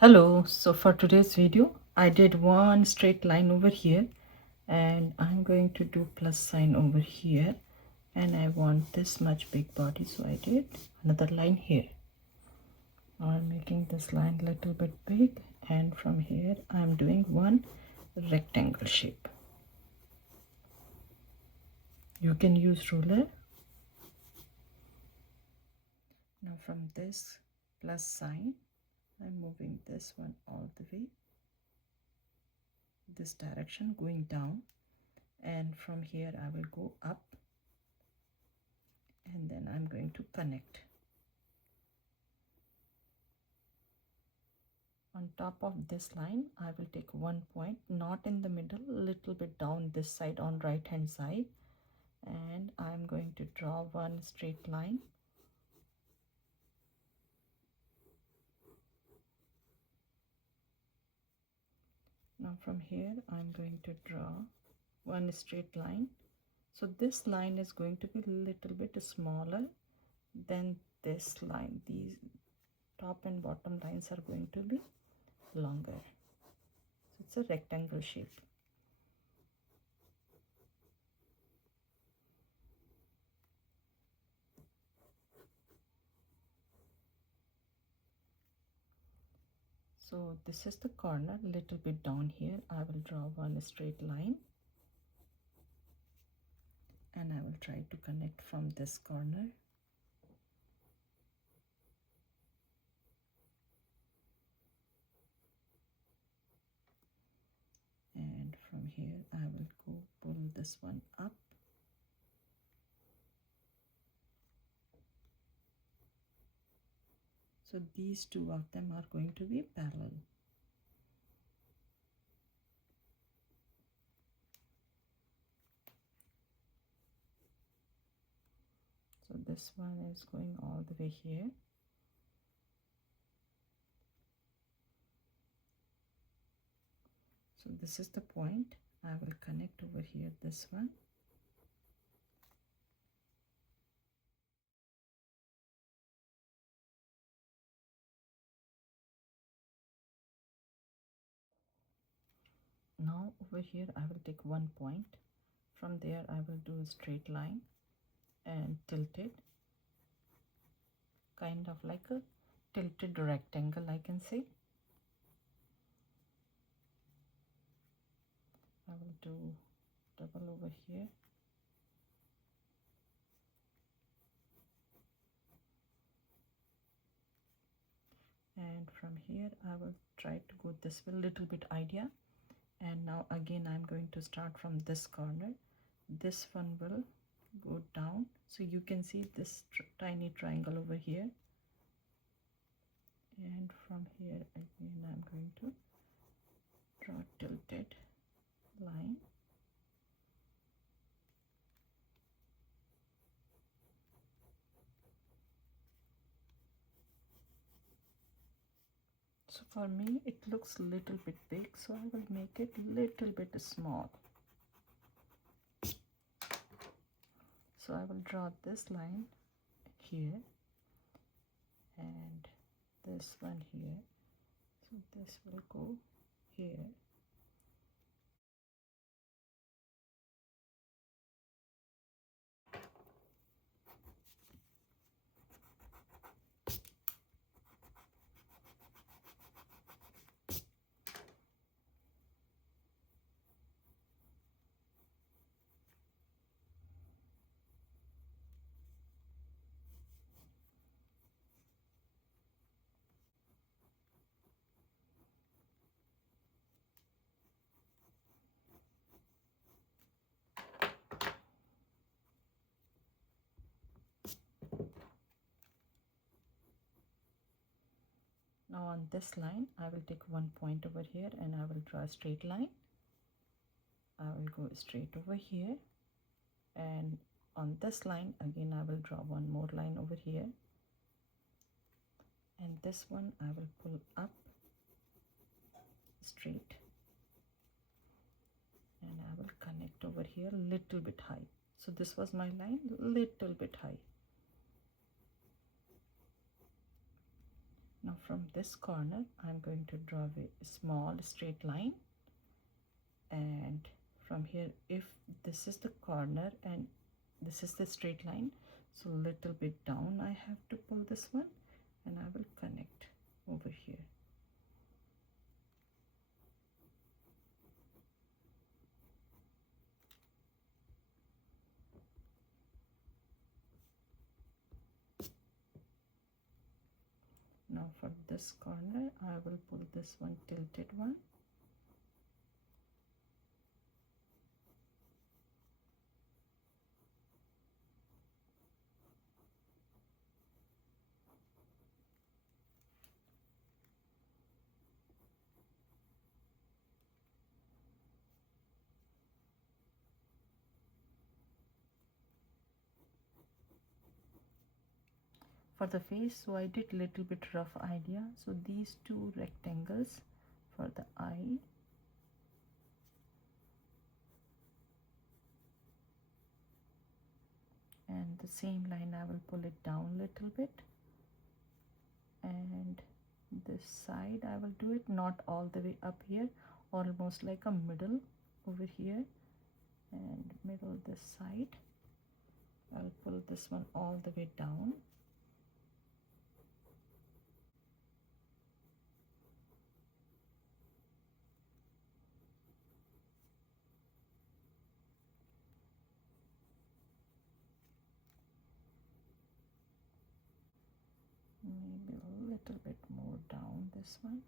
Hello, so for today's video I did one straight line over here and I'm going to do plus sign over here, and I want this much big body, so I did another line here. Now I'm making this line a little bit big, and from here I'm doing one rectangle shape. You can use ruler. Now from this plus sign I'm moving this one all the way this direction, going down, and from here I will go up, and then I'm going to connect. On top of this line I will take one point, not in the middle, a little bit down this side on right hand side, and I'm going to draw one straight line. Now from here I'm going to draw one straight line. So this line is going to be a little bit smaller than this line. These top and bottom lines are going to be longer. So it's a rectangle shape. So this is the corner, little bit down here. I will draw one straight line, and I will try to connect from this corner. And from here I will go pull this one up. So these two of them are going to be parallel. So this one is going all the way here. So this is the point. I will connect over here this one. Now over here I will take one point. From there I will do a straight line and tilt it, kind of like a tilted rectangle, I can say. I will do double over here. And from here I will try to go this way, little bit idea. And now again I'm going to start from this corner. This one will go down, so you can see this tiny triangle over here, and from here again I'm going to draw tilted line. So for me it looks a little bit big, so I will make it little bit small. So I will draw this line here and this one here. So this will go here. Now on this line I will take one point over here and I will draw a straight line. I will go straight over here, and on this line again I will draw one more line over here, and this one I will pull up straight, and I will connect over here little bit high. So this was my line, little bit high. Now from this corner I'm going to draw a small straight line, and from here, if this is the corner and this is the straight line, so a little bit down I have to pull this one, and I will connect over here. Now for this corner I will pull this one tilted one, for the face. So I did little bit rough idea. So these two rectangles for the eye, and the same line I will pull it down a little bit, and this side I will do it not all the way up here, almost like a middle over here, and middle this side I'll pull this one all the way down. Maybe a little bit more down this one.